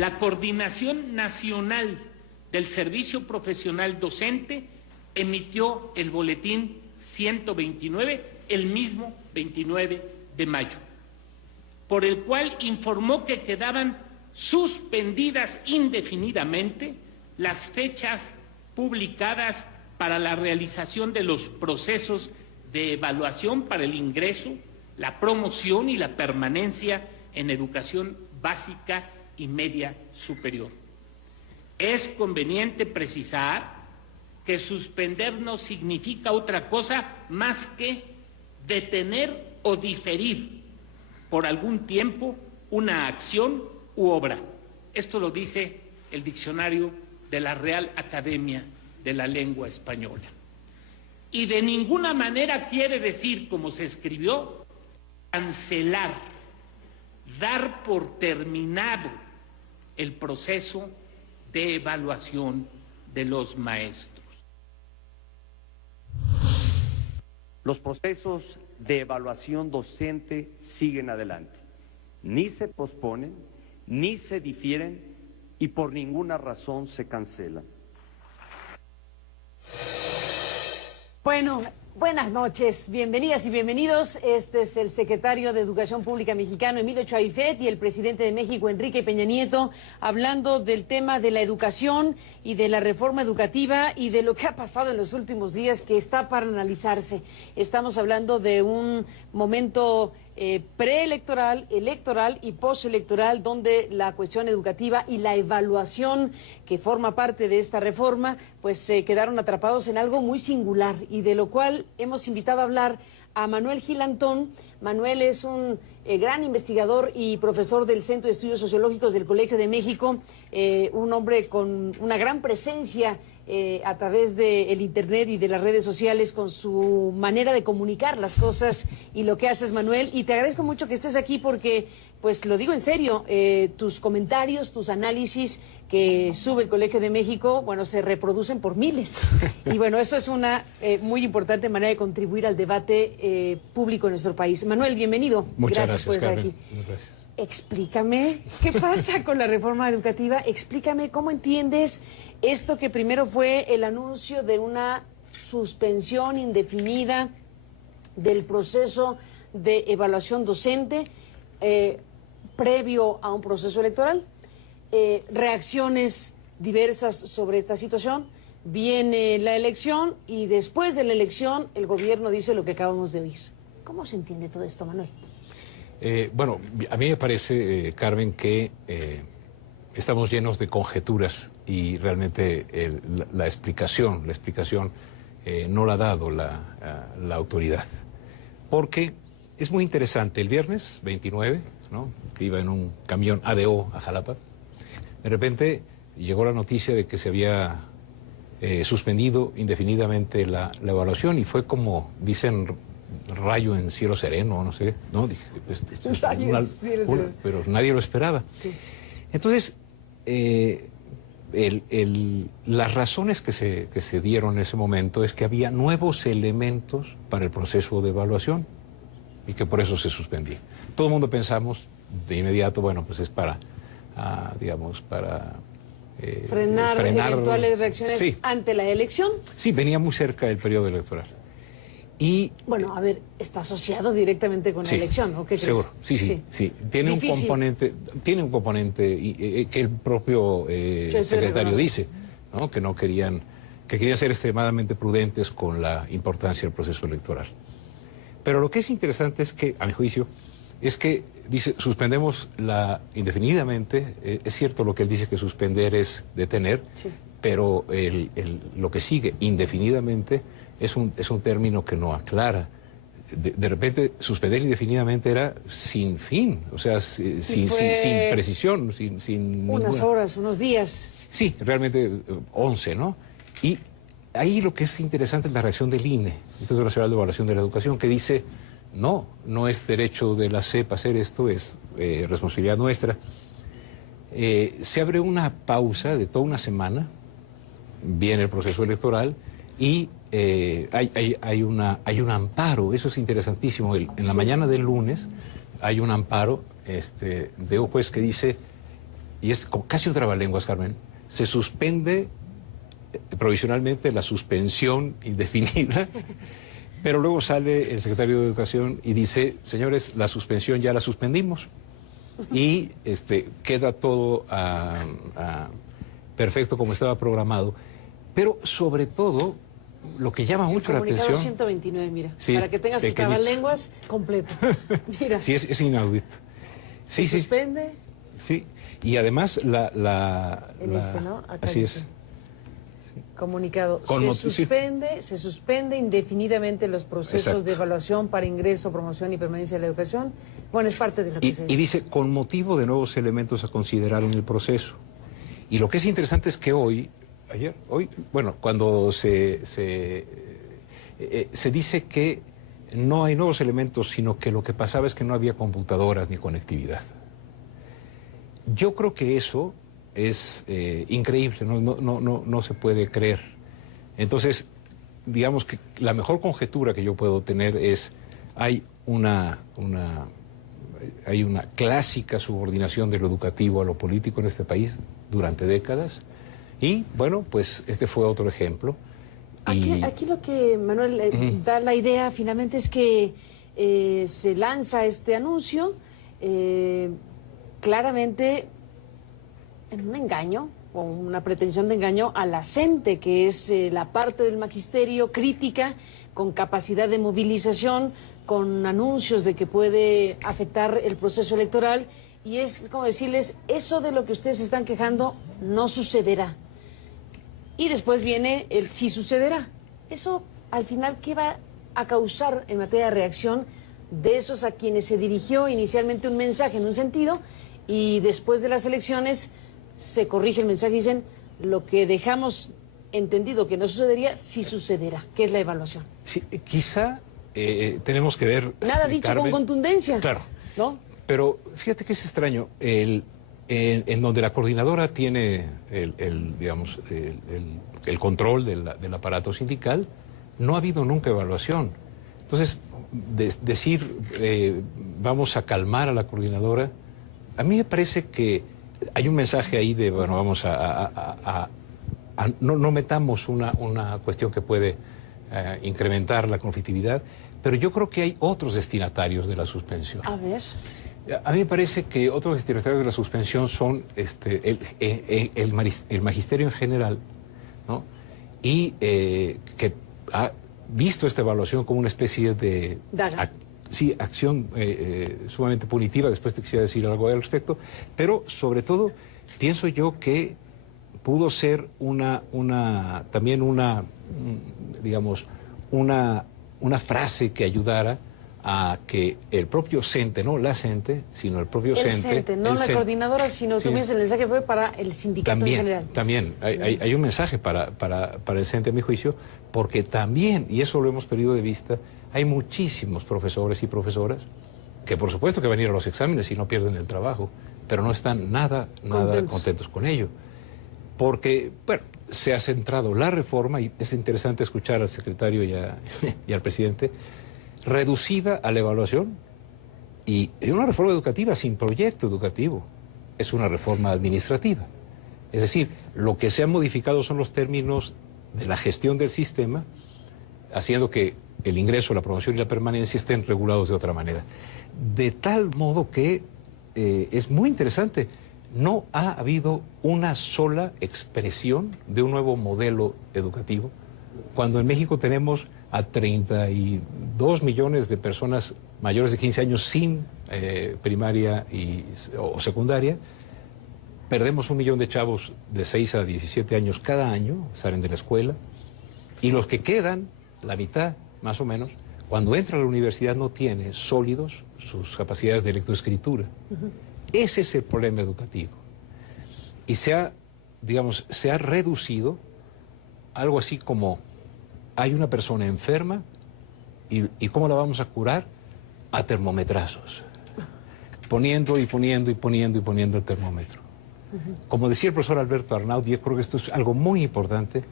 la Coordinación Nacional del Servicio Profesional Docente emitió el boletín 129 el mismo 29 de mayo, por el cual informó que quedaban suspendidas indefinidamente las fechas publicadas para la realización de los procesos de evaluación para el ingreso, la promoción y la permanencia en educación básica y media superior. Es conveniente precisar que suspender no significa otra cosa más que detener o diferir por algún tiempo una acción u obra. Esto lo dice el diccionario de la Real Academia de la Lengua Española. Y de ninguna manera quiere decir, como se escribió, cancelar, dar por terminado el proceso de evaluación de los maestros. Los procesos de evaluación docente siguen adelante. Ni se posponen, ni se difieren y por ninguna razón se cancelan. Bueno, buenas noches, bienvenidas y bienvenidos. Este es el secretario de Educación Pública mexicano, Emilio Chaifet, y el presidente de México, Enrique Peña Nieto, hablando del tema de la educación y de la reforma educativa y de lo que ha pasado en los últimos días, que está para analizarse. Estamos hablando de un momento preelectoral, electoral y postelectoral, donde la cuestión educativa y la evaluación que forma parte de esta reforma, pues quedaron atrapados en algo muy singular, y de lo cual hemos invitado a hablar a Manuel Gil Antón. Manuel es un gran investigador y profesor del Centro de Estudios Sociológicos del Colegio de México, un hombre con una gran presencia a través del internet y de las redes sociales, con su manera de comunicar las cosas y lo que haces, Manuel. Y te agradezco mucho que estés aquí porque, pues lo digo en serio, tus comentarios, tus análisis que sube el Colegio de México, bueno, se reproducen por miles. Y bueno, eso es una muy importante manera de contribuir al debate público en nuestro país. Manuel, bienvenido. Muchas gracias por estar Carmen. aquí. Muchas gracias. Explícame, ¿qué pasa con la reforma educativa? Explícame cómo entiendes esto que primero fue el anuncio de una suspensión indefinida del proceso de evaluación docente previo a un proceso electoral, reacciones diversas sobre esta situación, viene la elección y después de la elección el gobierno dice lo que acabamos de oír. ¿Cómo se entiende todo esto, Manuel? Bueno, a mí me parece, Carmen, que estamos llenos de conjeturas y realmente la explicación no la ha dado la autoridad. Porque es muy interesante, el viernes 29, ¿no?, que iba en un camión ADO a Jalapa, de repente llegó la noticia de que se había suspendido indefinidamente la evaluación, y fue como dicen, rayo en cielo sereno, no sé, no, dije, pero nadie lo esperaba. Sí. Entonces, las razones que se dieron en ese momento es que había nuevos elementos para el proceso de evaluación y que por eso se suspendía. Todo el mundo pensamos de inmediato, bueno, pues es para, digamos, para frenar eventuales reacciones, sí, ante la elección. Sí, venía muy cerca el periodo electoral. Y, bueno, a ver, está asociado directamente con la elección, ¿o qué crees? Seguro, sí. Tiene un componente que el propio secretario dice, ¿no?, que querían ser extremadamente prudentes con la importancia del proceso electoral. Pero lo que es interesante es que, a mi juicio, es que dice, suspendemos indefinidamente. Es cierto lo que él dice, que suspender es detener, sí, pero lo que sigue, indefinidamente, es un término que no aclara. De repente, suspender indefinidamente era sin fin, o sea, sin precisión, sin unas ninguna... horas, unos días. Sí, realmente 11, ¿no? Y ahí lo que es interesante es la reacción del INE, Instituto Nacional de Evaluación de la Educación, que dice, no es derecho de la SEP hacer esto, es responsabilidad nuestra. Se abre una pausa de toda una semana, viene el proceso electoral, y hay un amparo. Eso es interesantísimo. En la mañana del lunes hay un amparo de un juez que dice, y es como casi un trabalenguas, Carmen, se suspende provisionalmente la suspensión indefinida, pero luego sale el secretario de Educación y dice, señores, la suspensión ya la suspendimos y queda todo perfecto como estaba programado, pero sobre todo lo que llama mucho la atención... Comunicado 129, mira, sí, para que tengas el trabalenguas completo. Mira. Sí, es inaudito. Sí, se suspende. Sí, y además ¿no? Acá así dice. es. Comunicado. Se suspende indefinidamente los procesos Exacto. de evaluación para ingreso, promoción y permanencia de la educación. Bueno, es parte de lo que se dice. Y dice, con motivo de nuevos elementos a considerar en el proceso. Y lo que es interesante es que hoy, cuando se dice que no hay nuevos elementos, sino que lo que pasaba es que no había computadoras ni conectividad. Yo creo que eso es increíble, no se puede creer. Entonces, digamos que la mejor conjetura que yo puedo tener es, hay una clásica subordinación de lo educativo a lo político en este país durante décadas, y bueno, pues este fue otro ejemplo. Aquí lo que, Manuel, da la idea finalmente es que se lanza este anuncio claramente en un engaño o una pretensión de engaño a la CENTE, que es la parte del magisterio crítica, con capacidad de movilización, con anuncios de que puede afectar el proceso electoral, y es como decirles, eso de lo que ustedes están quejando no sucederá. Y después viene el sí sucederá. Eso, al final, ¿qué va a causar en materia de reacción de esos a quienes se dirigió inicialmente un mensaje en un sentido y después de las elecciones se corrige el mensaje y dicen lo que dejamos entendido que no sucedería, sí sucederá, que es la evaluación? Sí, quizá tenemos que ver... Nada dicho, Carmen, con contundencia. Claro. ¿No? Pero fíjate que es extraño, en donde la coordinadora tiene el control del aparato sindical, no ha habido nunca evaluación. Entonces, decir vamos a calmar a la coordinadora, a mí me parece que hay un mensaje ahí de, bueno, vamos no metamos una cuestión que puede incrementar la conflictividad, pero yo creo que hay otros destinatarios de la suspensión. A ver. A mí me parece que otros destinatarios de la suspensión son el magisterio en general, ¿no? Y que ha visto esta evaluación como una especie de acción sumamente punitiva. Después te quisiera decir algo al respecto, pero sobre todo pienso yo que pudo ser también una frase que ayudara a que el propio CENTE, no la CENTE, sino el propio CENTE... no la coordinadora, sino tú el mensaje fue para el sindicato en general. También, hay un mensaje para el CENTE, a mi juicio, porque también, y eso lo hemos perdido de vista, hay muchísimos profesores y profesoras que por supuesto que van a ir a los exámenes y no pierden el trabajo, pero no están nada contentos con ello. Porque, bueno, se ha centrado la reforma, y es interesante escuchar al secretario y al presidente, reducida a la evaluación, y una reforma educativa sin proyecto educativo, es una reforma administrativa. Es decir, lo que se ha modificado son los términos de la gestión del sistema, haciendo que el ingreso, la promoción y la permanencia estén regulados de otra manera. De tal modo que es muy interesante, no ha habido una sola expresión de un nuevo modelo educativo, cuando en México tenemos a 32 millones de personas mayores de 15 años sin primaria o secundaria. Perdemos 1 millón de chavos de 6 a 17 años cada año, salen de la escuela, y los que quedan, la mitad más o menos, cuando entra a la universidad no tiene sólidos sus capacidades de lectoescritura. Ese es el problema educativo. Y se ha reducido algo así como: hay una persona enferma y ¿cómo la vamos a curar? A termometrazos. Poniendo el termómetro. Como decía el profesor Alberto Arnaud, y yo creo que esto es algo muy importante,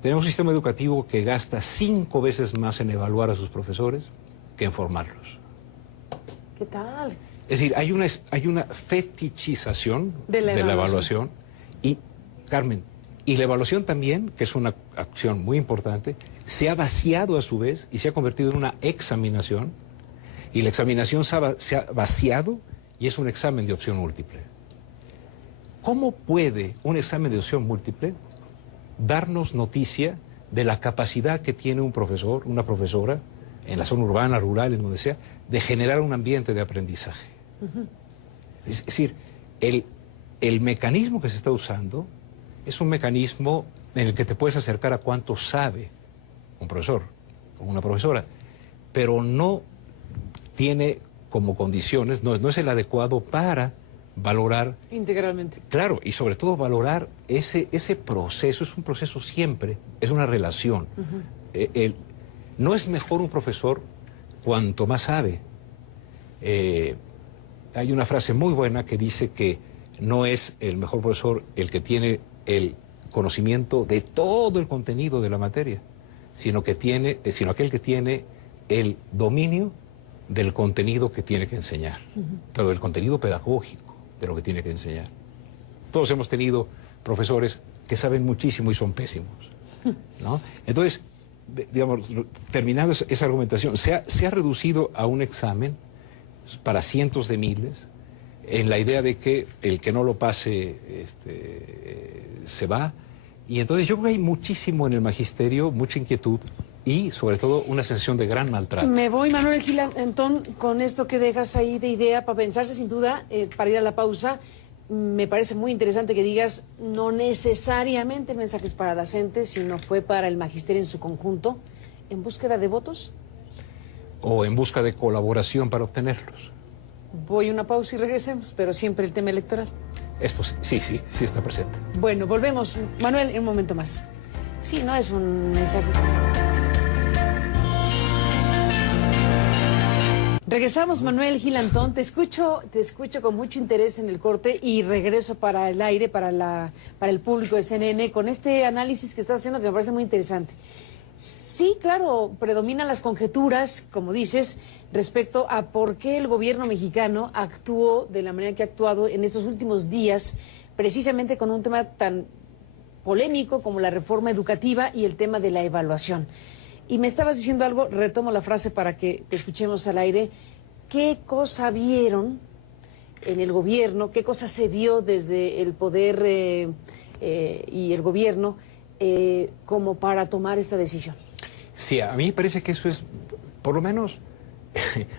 tenemos un sistema educativo que gasta 5 veces más en evaluar a sus profesores que en formarlos. ¿Qué tal? Es decir, hay una fetichización de la evaluación. Y, Carmen, y la evaluación también, que es una acción muy importante, se ha vaciado a su vez y se ha convertido en una examinación. Y la examinación se ha vaciado y es un examen de opción múltiple. ¿Cómo puede un examen de opción múltiple darnos noticia de la capacidad que tiene un profesor, una profesora, en la zona urbana, rural, en donde sea, de generar un ambiente de aprendizaje? Es decir, el mecanismo que se está usando es un mecanismo en el que te puedes acercar a cuánto sabe un profesor o una profesora, pero no tiene como condiciones, no es el adecuado para valorar integralmente. Claro, y sobre todo valorar ese proceso. Es un proceso siempre, es una relación. No es mejor un profesor cuanto más sabe. Hay una frase muy buena que dice que no es el mejor profesor el que tiene el conocimiento de todo el contenido de la materia, sino aquel que tiene el dominio del contenido que tiene que enseñar, pero del contenido pedagógico de lo que tiene que enseñar. Todos hemos tenido profesores que saben muchísimo y son pésimos, ¿no? Entonces, digamos, terminando esa argumentación, se ha reducido a un examen para cientos de miles, en la idea de que el que no lo pase se va. Y entonces yo creo que hay muchísimo en el magisterio, mucha inquietud y sobre todo una sensación de gran maltrato. Me voy, Manuel Gil-Antón, con esto que dejas ahí de idea para pensarse sin duda, para ir a la pausa. Me parece muy interesante que digas no necesariamente mensajes para la gente, sino fue para el magisterio en su conjunto, en búsqueda de votos. O en busca de colaboración para obtenerlos. Voy a una pausa y regresemos, pero siempre el tema electoral. Sí está presente. Bueno, volvemos, Manuel, en un momento más. Sí, no es un mensaje. Regresamos, Manuel Gil-Antón. Te escucho con mucho interés en el corte y regreso para el aire, para el público de CNN, con este análisis que estás haciendo que me parece muy interesante. Sí, claro, predominan las conjeturas, como dices, respecto a por qué el gobierno mexicano actuó de la manera que ha actuado en estos últimos días, precisamente con un tema tan polémico como la reforma educativa y el tema de la evaluación. Y me estabas diciendo algo, retomo la frase para que te escuchemos al aire. ¿Qué cosa vieron en el gobierno? ¿Qué cosa se vio desde el poder y el gobierno como para tomar esta decisión? Sí, a mí me parece que eso es, por lo menos,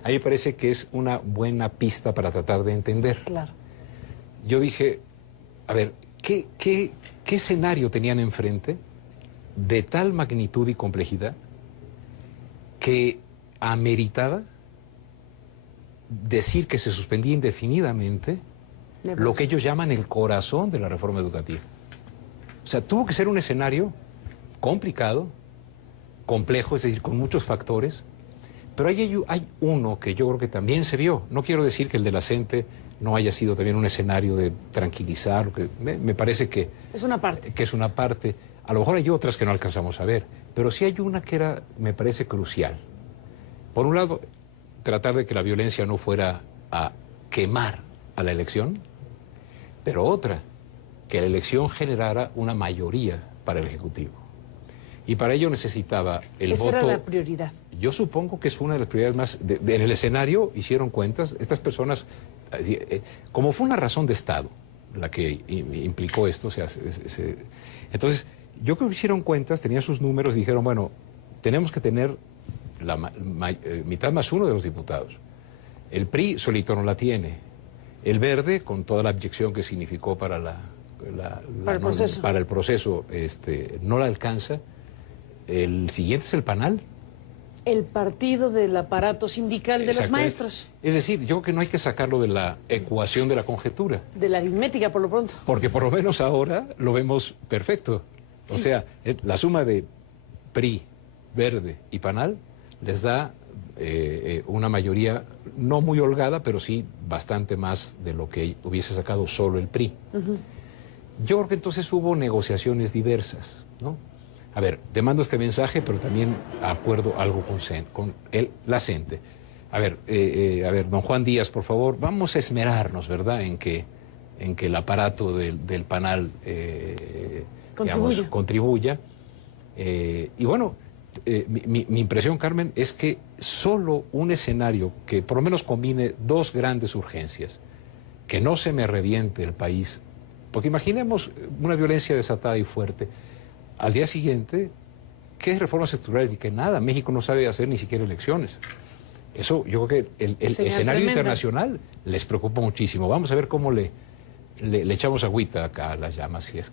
a mí me parece que es una buena pista para tratar de entender. Claro. Yo dije, a ver, ¿qué escenario tenían enfrente de tal magnitud y complejidad que ameritaba decir que se suspendía indefinidamente lo que ellos llaman el corazón de la reforma educativa? O sea, tuvo que ser un escenario complicado, complejo, es decir, con muchos factores, pero hay uno que yo creo que también se vio. No quiero decir que el de la CENTE no haya sido también un escenario de tranquilizar, que me parece que es una parte. Que es una parte. A lo mejor hay otras que no alcanzamos a ver, pero sí hay una que me parece crucial. Por un lado, tratar de que la violencia no fuera a quemar a la elección, pero otra, que la elección generara una mayoría para el Ejecutivo. Y para ello necesitaba el voto. Esa era la prioridad. Yo supongo que es una de las prioridades más. En el escenario hicieron cuentas, estas personas, como fue una razón de Estado la que implicó esto, entonces yo creo que hicieron cuentas, tenían sus números y dijeron, bueno, tenemos que tener la mitad más uno de los diputados. El PRI solito no la tiene. El Verde, con toda la abyección que significó para el proceso, no la alcanza. El siguiente es el PANAL. El partido del aparato sindical de los maestros. Es decir, yo creo que no hay que sacarlo de la ecuación de la conjetura. De la aritmética, por lo pronto. Porque por lo menos ahora lo vemos perfecto. O sea, la suma de PRI, Verde y PANAL les da una mayoría no muy holgada, pero sí bastante más de lo que hubiese sacado solo el PRI. Yo creo que entonces hubo negociaciones diversas, ¿no? A ver, te mando este mensaje, pero también acuerdo algo con la CENTE. A ver, don Juan Díaz, por favor, vamos a esmerarnos, ¿verdad?, en que el aparato del PANAL contribuya. Y bueno, mi impresión, Carmen, es que solo un escenario que por lo menos combine dos grandes urgencias, que no se me reviente el país, porque imaginemos una violencia desatada y fuerte, al día siguiente, ¿qué es reformas estructurales? Y que nada, México no sabe hacer ni siquiera elecciones. Eso, yo creo que el escenario internacional les preocupa muchísimo. Vamos a ver cómo le echamos agüita acá a las llamas, si es.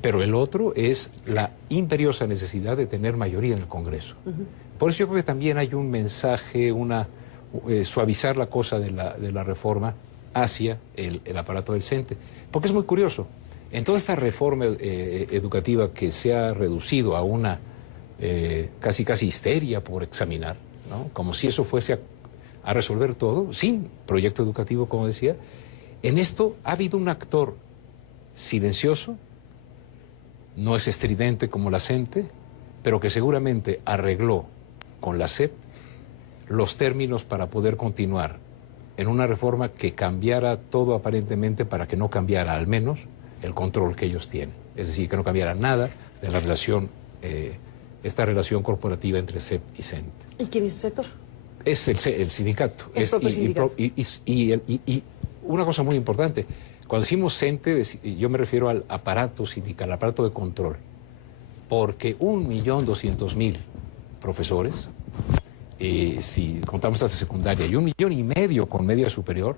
Pero el otro es la imperiosa necesidad de tener mayoría en el Congreso. Por eso yo creo que también hay un mensaje, suavizar la cosa de la reforma hacia el aparato del CENTE. Porque es muy curioso, en toda esta reforma educativa que se ha reducido a una casi histeria por examinar, ¿no?, como si eso fuese a resolver todo, sin proyecto educativo, como decía, en esto ha habido un actor silencioso, no es estridente como la CENTE, pero que seguramente arregló con la SEP los términos para poder continuar en una reforma que cambiara todo aparentemente para que no cambiara al menos el control que ellos tienen. Es decir, que no cambiara nada de la relación, esta relación corporativa entre SEP y CENTE. ¿Y quién es el sector? Es el sindicato. El propio sindicato. Y una cosa muy importante, cuando decimos CENTE, yo me refiero al aparato sindical, al aparato de control, porque 1.200.000 profesores, si contamos hasta secundaria, y 1,5 millones con media superior,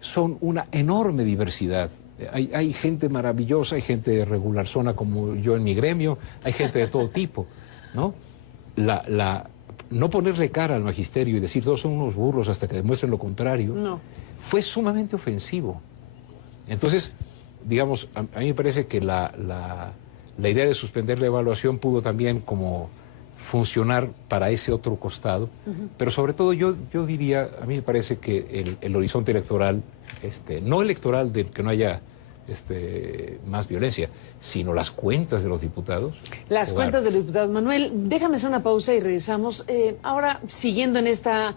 son una enorme diversidad. Hay gente maravillosa, hay gente de regular zona como yo en mi gremio, hay gente de todo tipo, ¿no? No ponerle cara al magisterio y decir todos son unos burros hasta que demuestren lo contrario, no, fue sumamente ofensivo. Entonces, digamos, a mí me parece que la idea de suspender la evaluación pudo también como funcionar para ese otro costado, pero sobre todo yo diría, a mí me parece que el horizonte electoral, no electoral de que no haya más violencia, sino las cuentas de los diputados. Las cuentas de los diputados. Manuel, déjame hacer una pausa y regresamos. Ahora, siguiendo en esta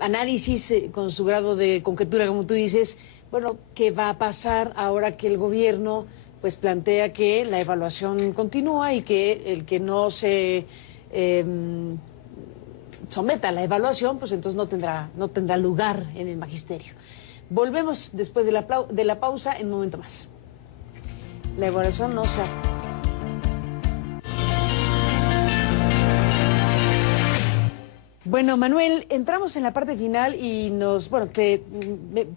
análisis con su grado de conjetura, como tú dices, bueno, ¿qué va a pasar ahora que el gobierno pues plantea que la evaluación continúa y que el que no se someta a la evaluación, pues entonces no tendrá lugar en el magisterio? Volvemos después de la pausa en un momento más. La evaluación no se ha... Bueno, Manuel, entramos en la parte final y te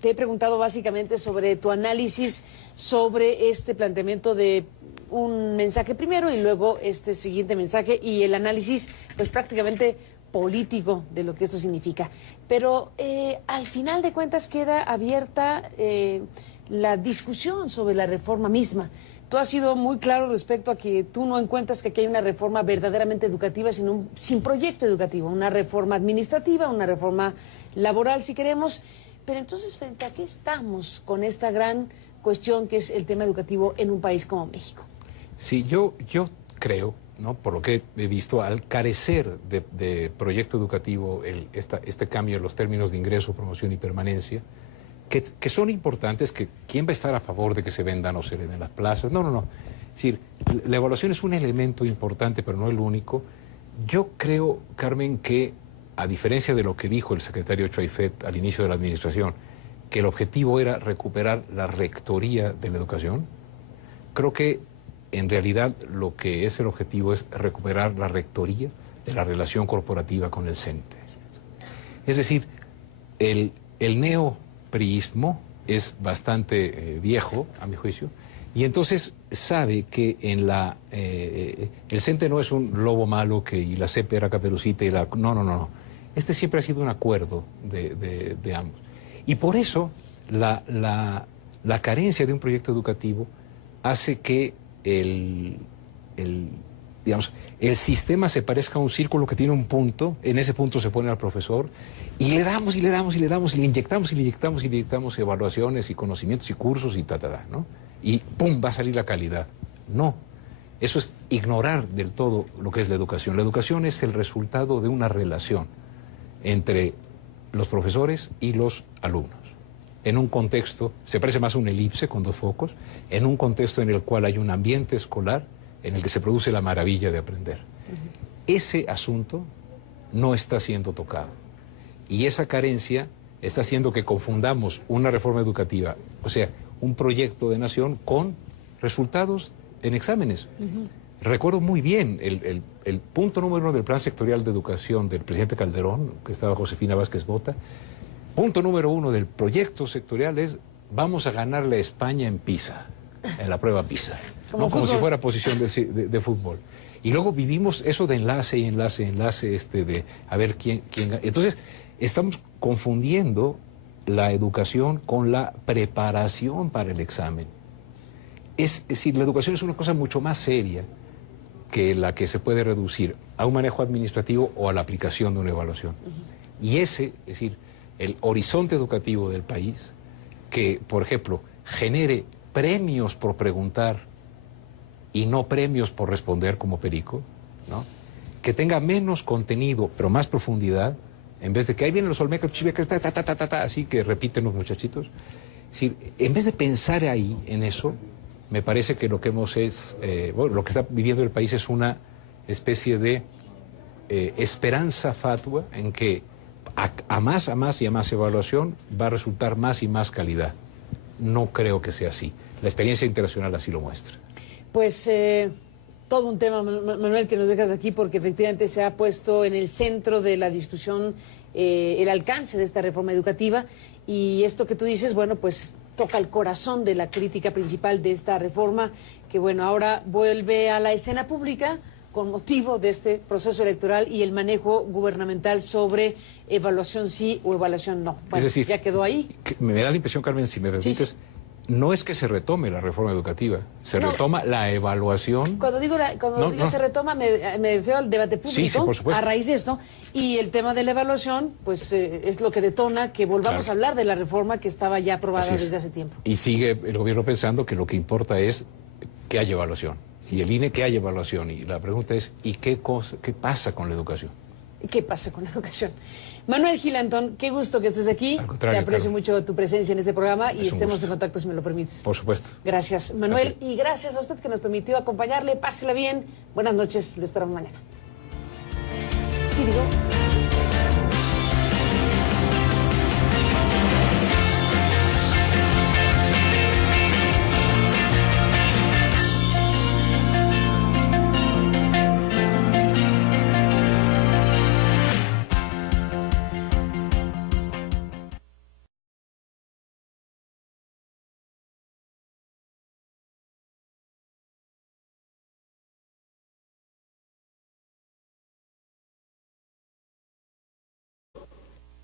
he preguntado básicamente sobre tu análisis sobre este planteamiento de un mensaje primero y luego este siguiente mensaje y el análisis pues prácticamente político de lo que esto significa. Pero al final de cuentas queda abierta la discusión sobre la reforma misma. Tú has sido muy claro respecto a que tú no encuentras que aquí hay una reforma verdaderamente educativa, sino sin proyecto educativo, una reforma administrativa, una reforma laboral, si queremos. Pero entonces, ¿frente a qué estamos con esta gran cuestión que es el tema educativo en un país como México? Sí, yo creo, ¿no?, por lo que he visto, al carecer de proyecto educativo, este cambio en los términos de ingreso, promoción y permanencia, que son importantes, que quién va a estar a favor de que se vendan o se den en las plazas. No. Es decir, la evaluación es un elemento importante, pero no el único. Yo creo, Carmen, que a diferencia de lo que dijo el secretario Chaifet al inicio de la administración, que el objetivo era recuperar la rectoría de la educación, creo que en realidad lo que es el objetivo es recuperar la rectoría de la relación corporativa con el CENTE. Es decir, el neopriismo es bastante viejo, a mi juicio, y entonces sabe que el CENTE no es un lobo malo y la CEP era Caperucita y No. Este siempre ha sido un acuerdo de ambos. Y por eso la carencia de un proyecto educativo hace que el sistema se parezca a un círculo que tiene un punto, en ese punto se pone al profesor y le damos, y le inyectamos evaluaciones y conocimientos y cursos y ¿no? Y ¡pum!, va a salir la calidad. No, eso es ignorar del todo lo que es la educación. La educación es el resultado de una relación entre los profesores y los alumnos. En un contexto, se parece más a una elipse con dos focos, en un contexto en el cual hay un ambiente escolar en el que se produce la maravilla de aprender. Ese asunto no está siendo tocado. Y esa carencia está haciendo que confundamos una reforma educativa, o sea, un proyecto de nación con resultados en exámenes. Recuerdo muy bien el punto número 1 del Plan Sectorial de Educación del presidente Calderón, que estaba Josefina Vázquez Bota. Punto número 1 del proyecto sectorial es: vamos a ganarle a España en PISA, en la prueba PISA, como si fuera posición de fútbol. Y luego vivimos eso de enlace y enlace, de a ver quién. Entonces, estamos confundiendo la educación con la preparación para el examen. Es decir, la educación es una cosa mucho más seria que la que se puede reducir a un manejo administrativo o a la aplicación de una evaluación. Y ese, es decir, el horizonte educativo del país, que, por ejemplo, genere premios por preguntar y no premios por responder como perico, ¿no? Que tenga menos contenido, pero más profundidad, en vez de que ahí vienen los olmecas, así que repiten los muchachitos. Es decir, en vez de pensar ahí, en eso, me parece que lo que lo que está viviendo el país es una especie de esperanza fatua en que a más y a más evaluación va a resultar más y más calidad. No creo que sea así. La experiencia internacional así lo muestra. Pues todo un tema, Manuel, que nos dejas aquí, porque efectivamente se ha puesto en el centro de la discusión el alcance de esta reforma educativa, y esto que tú dices, bueno, pues toca el corazón de la crítica principal de esta reforma, que bueno, ahora vuelve a la escena pública con motivo de este proceso electoral y el manejo gubernamental sobre evaluación sí o evaluación no. Bueno, es decir, ya quedó ahí. Me da la impresión, Carmen, si me permites, no es que se retome la reforma educativa, se retoma la evaluación. Cuando digo se retoma, me refiero al debate público, por supuesto, a raíz de esto, y el tema de la evaluación, pues es lo que detona que volvamos a hablar de la reforma que estaba ya aprobada desde hace tiempo. Y sigue el gobierno pensando que lo que importa es que haya evaluación, y el INE que haya evaluación, y la pregunta es, ¿y qué pasa con la educación? ¿Qué pasa con la educación? Manuel Gilantón, qué gusto que estés aquí. Al contrario, te aprecio mucho tu presencia en este programa y estemos en contacto, si me lo permites. Por supuesto. Gracias, Manuel, y gracias a usted que nos permitió acompañarle. Pásela bien. Buenas noches, le esperamos mañana. Sí, digo.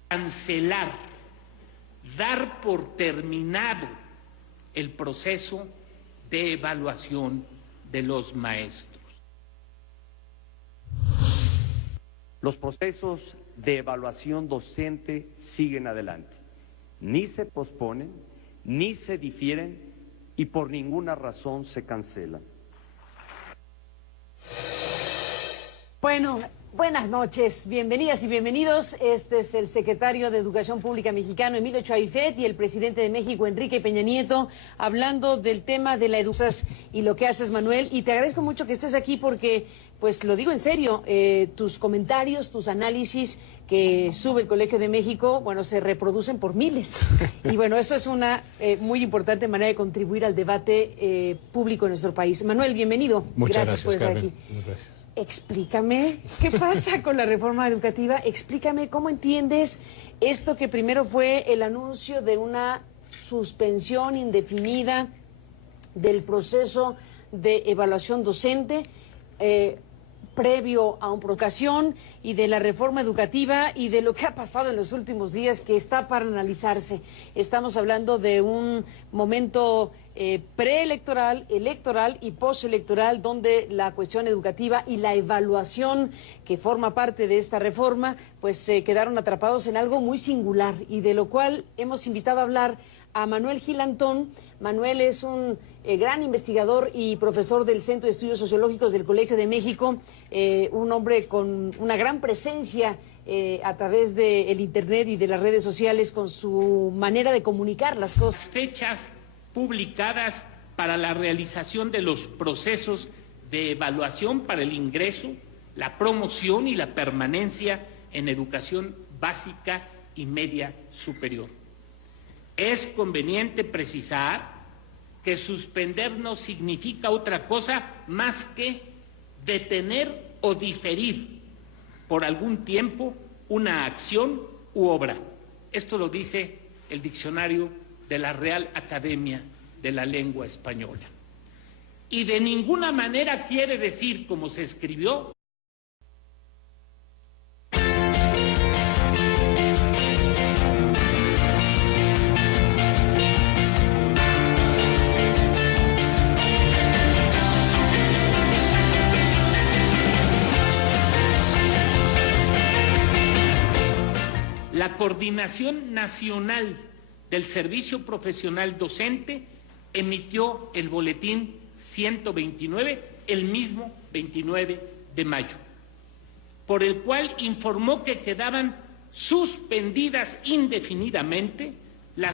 Cancelar, dar por terminado el proceso de evaluación de los maestros. Los procesos de evaluación docente siguen adelante. Ni se posponen, ni se difieren y por ninguna razón se cancelan. Bueno, buenas noches, bienvenidas y bienvenidos. Este es el secretario de Educación Pública mexicano, Emilio Chaifet, y el presidente de México, Enrique Peña Nieto, hablando del tema de la educación y lo que haces, Manuel. Y te agradezco mucho que estés aquí porque, pues lo digo en serio, tus comentarios, tus análisis que sube el Colegio de México, bueno, se reproducen por miles. Y bueno, eso es una muy importante manera de contribuir al debate público en nuestro país. Manuel, bienvenido. Muchas gracias por estar Carmen. aquí. Muchas gracias. Explícame qué pasa con la reforma educativa, explícame cómo entiendes esto que primero fue el anuncio de una suspensión indefinida del proceso de evaluación docente previo a una provocación, y de la reforma educativa y de lo que ha pasado en los últimos días que está para analizarse. Estamos hablando de un momento preelectoral, electoral y postelectoral, donde la cuestión educativa y la evaluación que forma parte de esta reforma, pues se quedaron atrapados en algo muy singular, y de lo cual hemos invitado a hablar a Manuel Gilantón Manuel es un gran investigador y profesor del Centro de Estudios Sociológicos del Colegio de México, un hombre con una gran presencia a través del Internet y de las redes sociales con su manera de comunicar las cosas. Fechas publicadas para la realización de los procesos de evaluación para el ingreso, la promoción y la permanencia en educación básica y media superior. Es conveniente precisar que suspender no significa otra cosa más que detener o diferir por algún tiempo una acción u obra. Esto lo dice el diccionario de la Real Academia de la Lengua Española. Y de ninguna manera quiere decir, como se escribió, la Coordinación Nacional del Servicio Profesional Docente emitió el boletín 129 el mismo 29 de mayo, por el cual informó que quedaban suspendidas indefinidamente